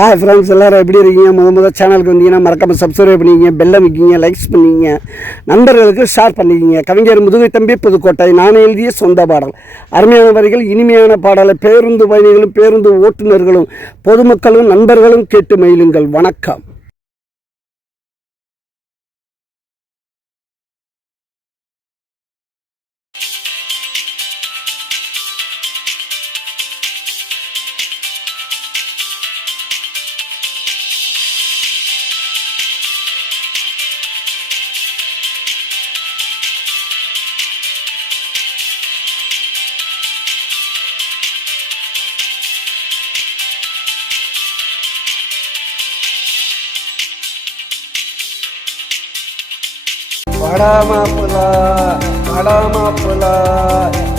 Hi friends, எல்லோரும் எப்படி இருக்கீங்க? முதல் சேனலுக்கு வந்தீங்கன்னா மறக்காமல் சப்ஸ்கிரைப் பண்ணிக்கிங்க, பெல்லை வைக்கிங்க, லைக்ஸ் பண்ணிக்கிங்க, நண்பர்களுக்கு ஷேர் பண்ணிக்கிங்க. கவிஞர் முதுகை தம்பி புதுக்கோட்டை. நான் எழுதிய சொந்த பாடல். அருமையான வரிகள், இனிமையான பாடலை பேருந்து பயணிகளும் பேருந்து ஓட்டுநர்களும் பொதுமக்களும் நண்பர்களும் கேட்டு மகிழுங்கள். வணக்கம். வடாமாப்புலா வடாமாப்புலா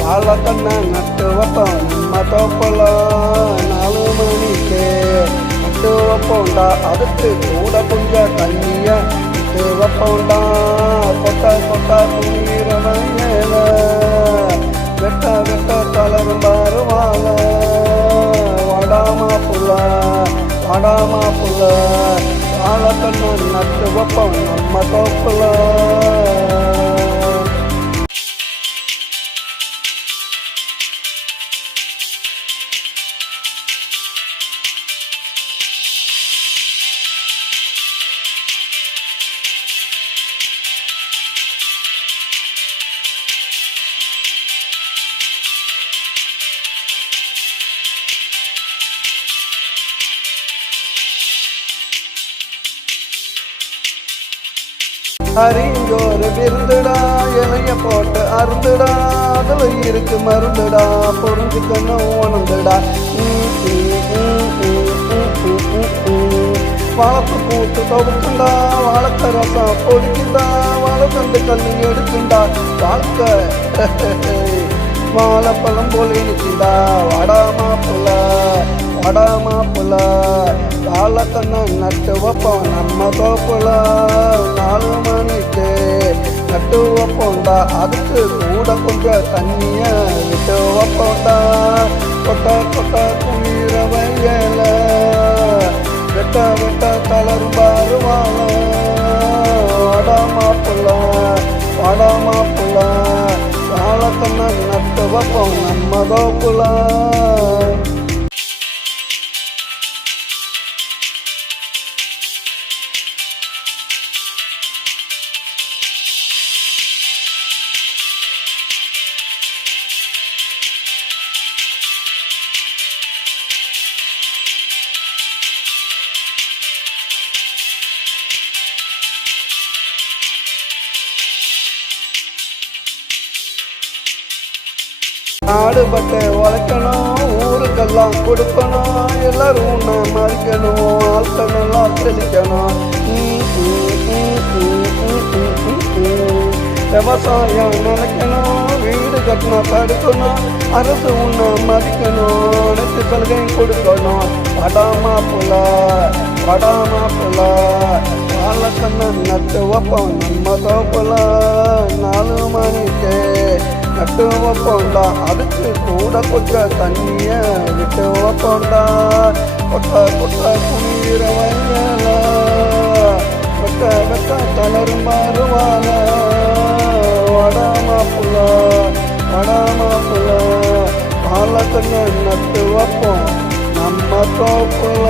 வாழத்தண்ணா நட்டு வைப்போம் நம்ம தோப்புல 4 மணிக்கு நட்டு வைப்போண்டா. அதுக்கு கூட கொஞ்சம் தண்ணிய நட்டு வைப்போண்டா. கொட்டா கொட்டா துணிகிற வயல வெட்ட வெட்ட தளரும் வருவாள. வடாமாப்புலா வடாமாப்புலா வாழத்தண்ணா நட்டு வைப்போம் நம்ம தோப்புல. அறிஞ்சோறு விருந்துடா, இலைய போட்டு அருந்துடா, அதுல இருக்கு மருந்துடா, புரிஞ்சுக்கணும் உணர்ந்துடா. வாழப்பு கூட்டு தொகுக்குண்டா, வாழக்க ரசம் பொடிக்குண்டா, வாழைத்தண்டு கல்லு எடுக்குண்டா. வாழ்க்கை வாழைப்பழம் போல இருக்குண்டா. வடாமாப்புல வடாமாப்புல வாழைத்தண்ணை நட்டு வைப்போம் நம்ம தோப்புல. 4 மணிக்கு நட்டு வைப்போண்டா. அதுக்கு கூட கொஞ்சம் தண்ணிய விட்டு வைப்போண்டா. கொட்டை கொட்டை குளிர வயல வெட்ட வெட்ட தளரும் வருவாள. வடாமாப்புல வடாமாப்புல வாழைத்தண்ணை நட்டு வைப்போம் நம்ம தோப்புல. ஆடுபட்டு உழைக்கணும், ஊருக்கெல்லாம் கொடுக்கணும், எல்லாரும் உன்னை மறிக்கணும், ஆட்கள் நல்லா தெளிக்கணும். விவசாயம் நினைக்கணும், வீடு கட்டினா தடுக்கணும், அரசு உன்னை மதிக்கணும், அனைத்து சலுகையும் கொடுக்கணும். வடாமாப்புல வடாமாப்புல வாழைத்தண்ணை நட்டு வைப்போம் நம்ம தோப்புல. 4 மணிக்கு நட்டு வைப்போண்டா. அதுக்கு கூட கொஞ்சம் தண்ணிய விட்டு வைப்போண்டா. கொட்டை கொட்டை குளிர வயல வெட்ட வெட்ட தளரும் வருவாள. வடாமாப்புல வடாமாப்புல வாழைத்தண்ணை நட்டு வைப்போம் நம்ம தோப்புல.